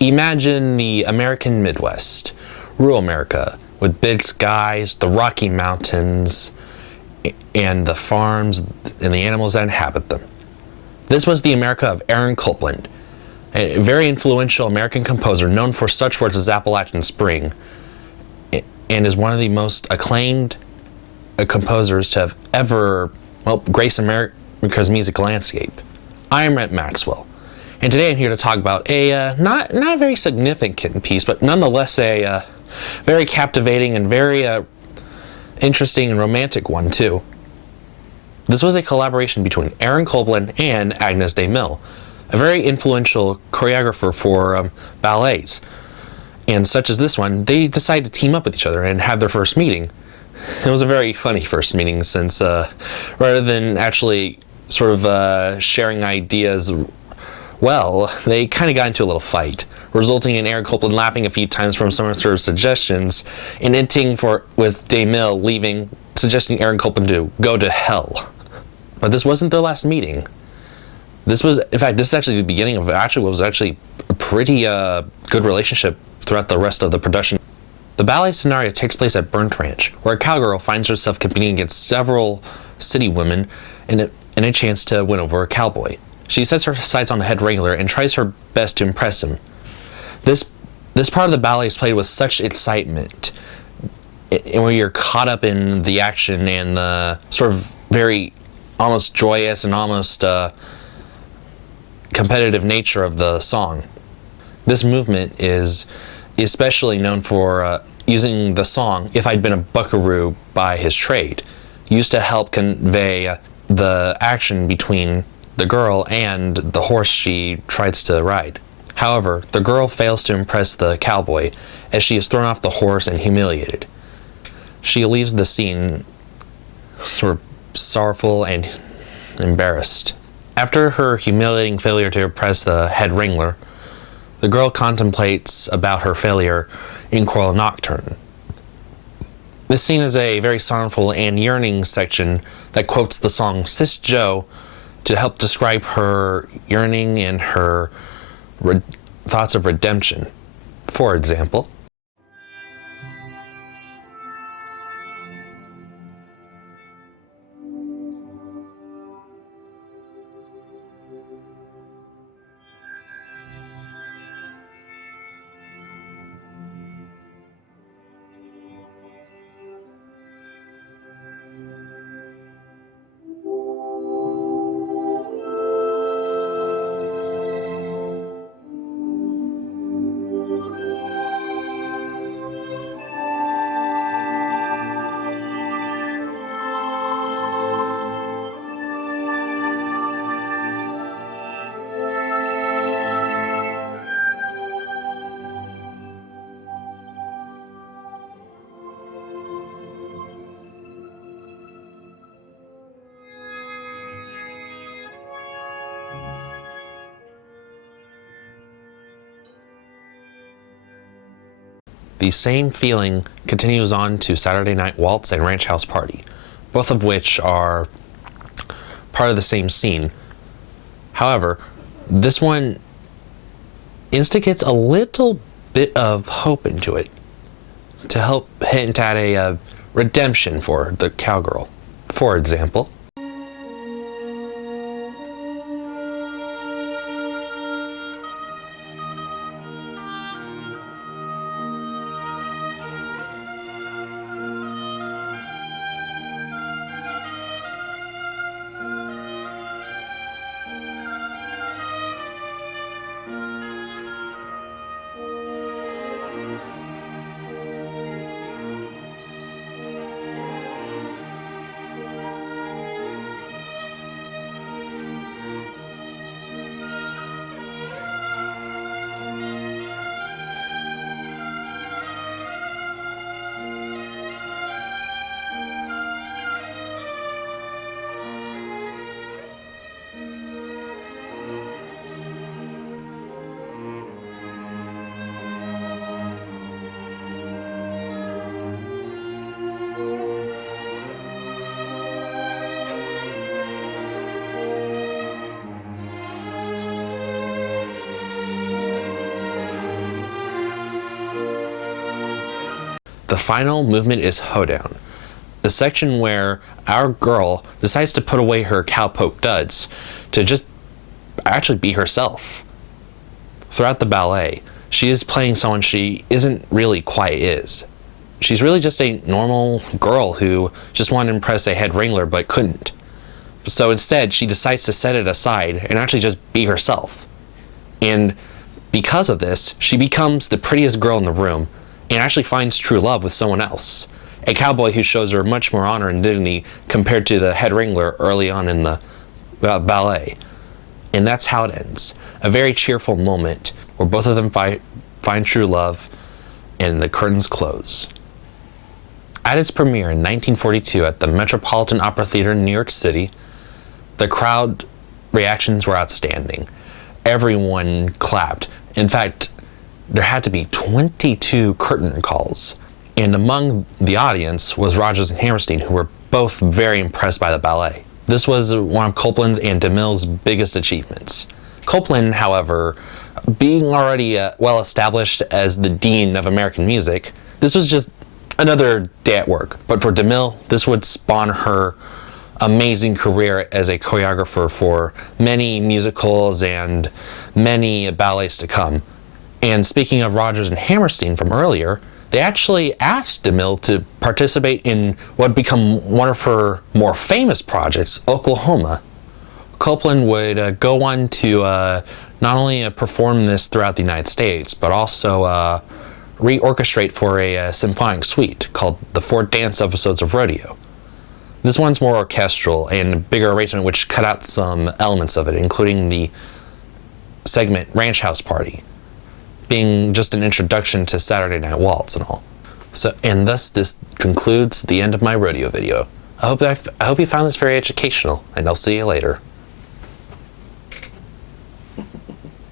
Imagine the American Midwest, rural America, with big skies, the Rocky Mountains, and the farms and the animals that inhabit them. This was the America of Aaron Copland, a very influential American composer known for such works as Appalachian Spring, and is one of the most acclaimed composers to have ever, graced America's music landscape. I am Rhett Maxwell, and today I'm here to talk about a not a very significant piece, but nonetheless a very captivating and very interesting and romantic one too. This was a collaboration between Aaron Copland and Agnes de Mille, a very influential choreographer for ballets. And such as this one, they decided to team up with each other and have their first meeting. It was a very funny first meeting since rather than actually sort of sharing ideas, they kind of got into a little fight, resulting in Aaron Copland laughing a few times from some of her suggestions and ending with de Mille leaving, suggesting Aaron Copland to go to hell. But this wasn't their last meeting. This is actually the beginning of what was actually a pretty good relationship throughout the rest of the production. The ballet scenario takes place at Burnt Ranch, where a cowgirl finds herself competing against several city women in a chance to win over a cowboy. She sets her sights on the head wrangler and tries her best to impress him. This part of the ballet is played with such excitement, where you're caught up in the action and the sort of very almost joyous and almost competitive nature of the song. This movement is especially known for using the song "If I'd Been a Buckaroo" by his trade, used to help convey the action between the girl and the horse she tries to ride. However, the girl fails to impress the cowboy as she is thrown off the horse and humiliated. She leaves the scene sort of sorrowful and embarrassed. After her humiliating failure to impress the head wrangler, the girl contemplates about her failure in Choral Nocturne. This scene is a very sorrowful and yearning section that quotes the song "Sis Joe" to help describe her yearning and her thoughts of redemption. For example, the same feeling continues on to Saturday Night Waltz and Ranch House Party, both of which are part of the same scene. However, this one instigates a little bit of hope into it to help hint at a redemption for the cowgirl. For example, The final movement is hoedown, the section where our girl decides to put away her cowpoke duds to just actually be herself. Throughout the ballet, she is playing someone she isn't really quite is. She's really just a normal girl who just wanted to impress a head wrangler but couldn't. So instead, she decides to set it aside and actually just be herself. And because of this, she becomes the prettiest girl in the room and actually finds true love with someone else. A cowboy who shows her much more honor and dignity compared to the head wrangler early on in the ballet. And that's how it ends. A very cheerful moment where both of them find true love and the curtains close. At its premiere in 1942 at the Metropolitan Opera Theater in New York City, the crowd reactions were outstanding. Everyone clapped. In fact, there had to be 22 curtain calls. And among the audience was Rodgers and Hammerstein, who were both very impressed by the ballet. This was one of Copland and DeMille's biggest achievements. Copland, however, being already well established as the dean of American music, this was just another day at work. But for DeMille, this would spawn her amazing career as a choreographer for many musicals and many ballets to come. And speaking of Rodgers and Hammerstein from earlier, they actually asked DeMille to participate in what would become one of her more famous projects, Oklahoma. Copland would go on to not only perform this throughout the United States, but also reorchestrate for a symphonic suite called the 4 Dance Episodes of Rodeo. This one's more orchestral and a bigger arrangement which cut out some elements of it, including the segment Ranch House Party, being just an introduction to Saturday Night Waltz and all. And thus this concludes the end of my rodeo video. I hope you found this very educational, and I'll see you later.